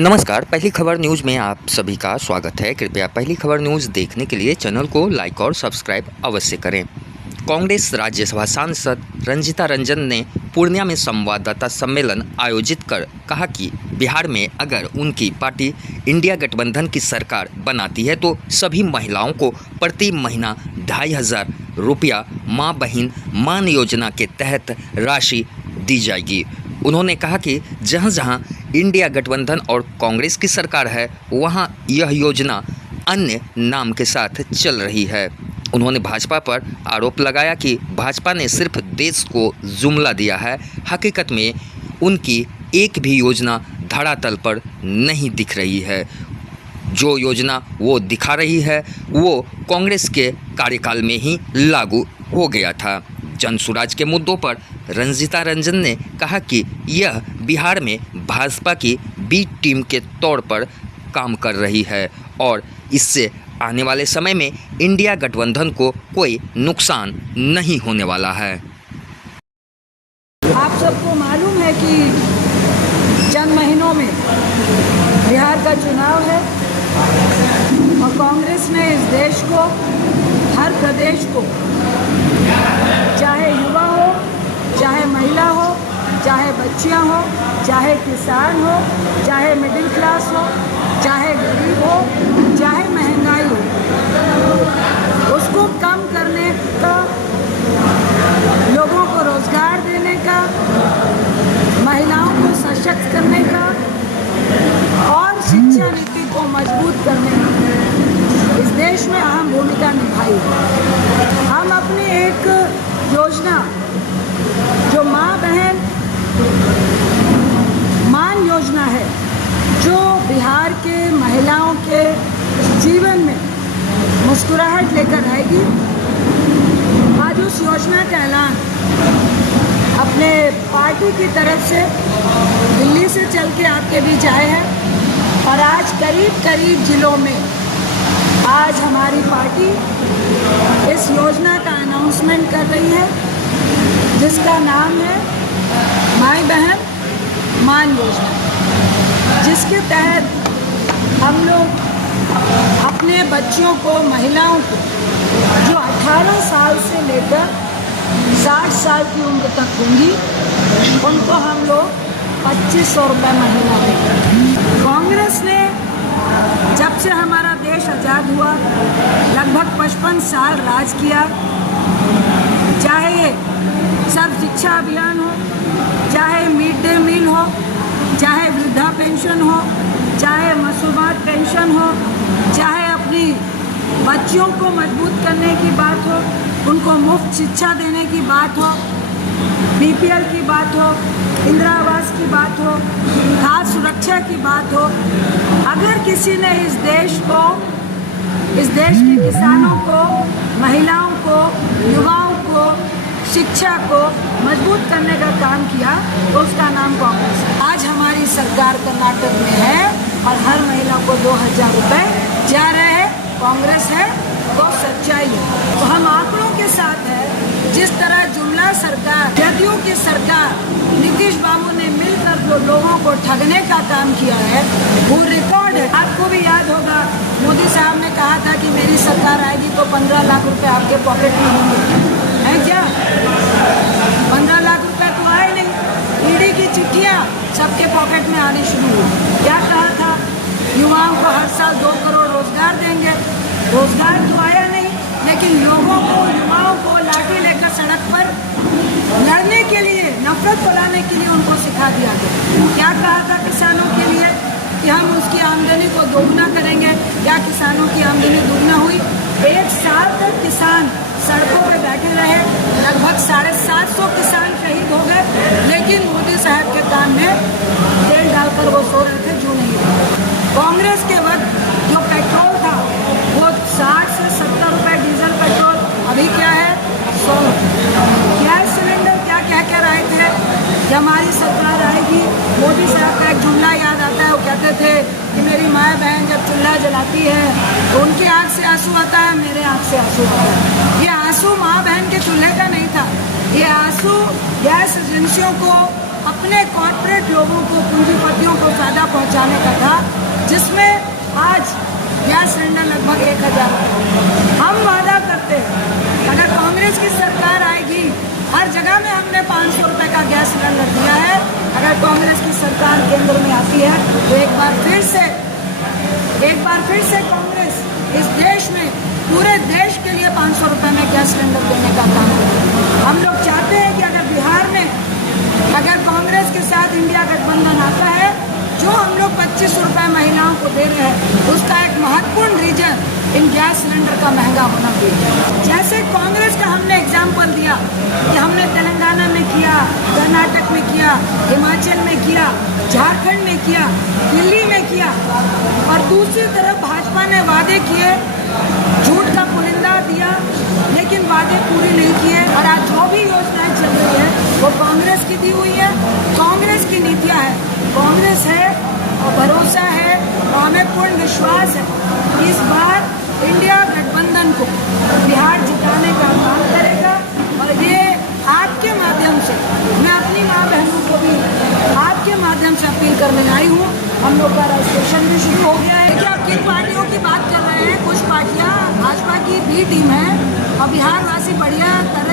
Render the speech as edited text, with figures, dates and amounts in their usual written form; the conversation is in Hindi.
नमस्कार, पहली खबर न्यूज़ में आप सभी का स्वागत है। कृपया पहली खबर न्यूज़ देखने के लिए चैनल को लाइक और सब्सक्राइब अवश्य करें। कांग्रेस राज्यसभा सांसद रंजीता रंजन ने पूर्णिया में संवाददाता सम्मेलन आयोजित कर कहा कि बिहार में अगर उनकी पार्टी इंडिया गठबंधन की सरकार बनाती है तो सभी महिलाओं को प्रति महीना 2500 रुपया माँ बहन मान योजना के तहत राशि दी जाएगी। उन्होंने कहा कि जहां जहां इंडिया गठबंधन और कांग्रेस की सरकार है वहां यह योजना अन्य नाम के साथ चल रही है। उन्होंने भाजपा पर आरोप लगाया कि भाजपा ने सिर्फ देश को जुमला दिया है, हकीकत में उनकी एक भी योजना धरातल पर नहीं दिख रही है। जो योजना वो दिखा रही है वो कांग्रेस के कार्यकाल में ही लागू हो गया था। जनसुराज के मुद्दों पर रंजीता रंजन ने कहा कि यह बिहार में भाजपा की बी टीम के तौर पर काम कर रही है और इससे आने वाले समय में इंडिया गठबंधन को कोई नुकसान नहीं होने वाला है। आप सबको मालूम है कि चंद महीनों में बिहार का चुनाव है और कांग्रेस ने इस देश को, हर प्रदेश को, चाहे युवा हो, चाहे महिला हो, चाहे बच्चियां हो, चाहे किसान हो, चाहे मिडिल क्लास हो, चाहे गरीब हो, चाहे महंगाई हो, उसको कम करने का, लोगों को रोजगार देने का, महिलाओं को सशक्त करने का और शिक्षा नीति को मजबूत करने का इस देश में अहम भूमिका निभाई। हम अपनी एक योजना जो माँ बहन मान योजना है, जो बिहार के महिलाओं के जीवन में मुस्कुराहट लेकर आएगी, आज उस योजना का ऐलान अपने पार्टी की तरफ से दिल्ली से चल के आपके बीच आए हैं और आज करीब जिलों में आज हमारी पार्टी इस योजना का अनाउंसमेंट कर रही है, जिसका नाम है माई बहन मान योजना, जिसके तहत हम लोग अपने बच्चियों को, महिलाओं को जो 18 साल से लेकर 60 साल की उम्र तक होंगी, उनको हम लोग 2500 रुपये महीना देंगे। कांग्रेस ने जब से हमारा देश आज़ाद हुआ लगभग 55 साल राज किया, चाहे सर्व शिक्षा अभियान हो, चाहे मिड डे मील हो, चाहे वृद्धा पेंशन हो, चाहे मसूबात पेंशन हो, चाहे अपनी बच्चियों को मजबूत करने की बात हो, उनको मुफ्त शिक्षा देने की बात हो, बीपीएल की बात हो, इंदिरा आवास की बात हो, खाद्य सुरक्षा की बात हो। अगर किसी ने इस देश को, इस देश के किसानों को, महिलाओं को, युवाओं को, शिक्षा को मजबूत करने का काम किया तो उसका नाम कांग्रेस है। आज हमारी सरकार कर्नाटक में है और हर महिला को 2000 रुपये जा रहे हैं, कांग्रेस है वो सच्चाई है। तो हम आंकड़ों के साथ है। जिस तरह जुमला सरकार, जदयू की सरकार, नीतीश बाबू ने मिलकर जो लोगों को ठगने का काम किया है वो रिकॉर्ड है। आपको भी याद होगा मोदी साहब ने कहा था कि मेरी सरकार आएगी तो 15 लाख रुपए आपके पॉकेट में होंगे, है क्या? 15 लाख रुपए तो आए नहीं। ईडी की चिट्ठियाँ सबके पॉकेट में आनी शुरू हुई। क्या कहा था? युवाओं को हर साल 2 करोड़ रोजगार देंगे। रोजगार तो आया नहीं, लेकिन लोगों को, युवाओं को लाठी लेकर सड़क पर लड़ने के लिए, नफरत फैलाने के लिए उनको सिखा दिया गया। क्या कहा था किसानों के लिए कि हम उसकी आमदनी को दोगुना करेंगे। क्या किसानों की आमदनी दोगुना हुई? 1 साल तक किसान सड़कों पे बैठे रहे, लगभग 750 किसान शहीद हो गए, लेकिन मोदी साहब के कान में तेल डालकर वो सो रहे थे, जो नहीं रहे। कांग्रेस के वक्त जो पेट्रोल था वो 60 से 70 रुपये डीजल पेट्रोल, अभी क्या है 100 रुपये। गैस सिलेंडर क्या कह कर आए थे कि हमारी सरकार आएगी। मोदी साहब का एक जुमला याद आता है, वो कहते थे कि मेरी माँ बहन जब चूल्हा जलाती है तो उनकी आँख से आंसू आता है, मेरे आँख से आंसू आता है। ये आंसू माँ बहन के चूल्हे का नहीं था, ये आंसू गैस एजेंसियों को, अपने कॉर्पोरेट लोगों को, पूंजीपतियों को फायदा पहुंचाने का था। जिसमें आज गैस सिलेंडर लगभग 1000 है। हम वादा करते हैं अगर कांग्रेस की सरकार आएगी, हर जगह में हमने 500 रुपये का गैस सिलेंडर दिया है। अगर कांग्रेस की सरकार केंद्र में आती है तो एक बार फिर से कांग्रेस इस देश में पूरे देश के लिए 500 रुपये में गैस सिलेंडर देने का काम करेगी। हम लोग चाहते हैं कि अगर बिहार में अगर कांग्रेस के साथ इंडिया गठबंधन आता है, जो हम लोग 25 रुपये महिलाओं को दे रहे हैं, उसका एक महत्वपूर्ण रीजन इन गैस सिलेंडर का महंगा होना भी है। जैसे कांग्रेस का हमने एग्जाम्पल दिया कि हमने तेलंगाना में किया, कर्नाटक में किया, हिमाचल में किया, झारखंड में किया, दिल्ली में किया, और दूसरी तरफ भाजपा ने वादे किए, झूठ का पुलिंदा दिया, लेकिन वादे पूरे नहीं किए। और आज जो भी योजनाएं चल रही है वो कांग्रेस की दी हुई है, कांग्रेस की नीतियाँ है। कांग्रेस है और भरोसा है और हमें पूर्ण विश्वास है कि इस बार इंडिया गठबंधन को बिहार जिताने का काम करेगा। और ये आपके माध्यम से मैं अपनी माँ बहनों को भी आपके माध्यम से अपील करने आई हूँ। हम लोग का रजिस्ट्रेशन भी शुरू हो गया है। क्या किन पार्टियों की बात कर रहे हैं? कुछ पार्टियाँ भाजपा की बी टीम है और बिहार वासी बढ़िया तरह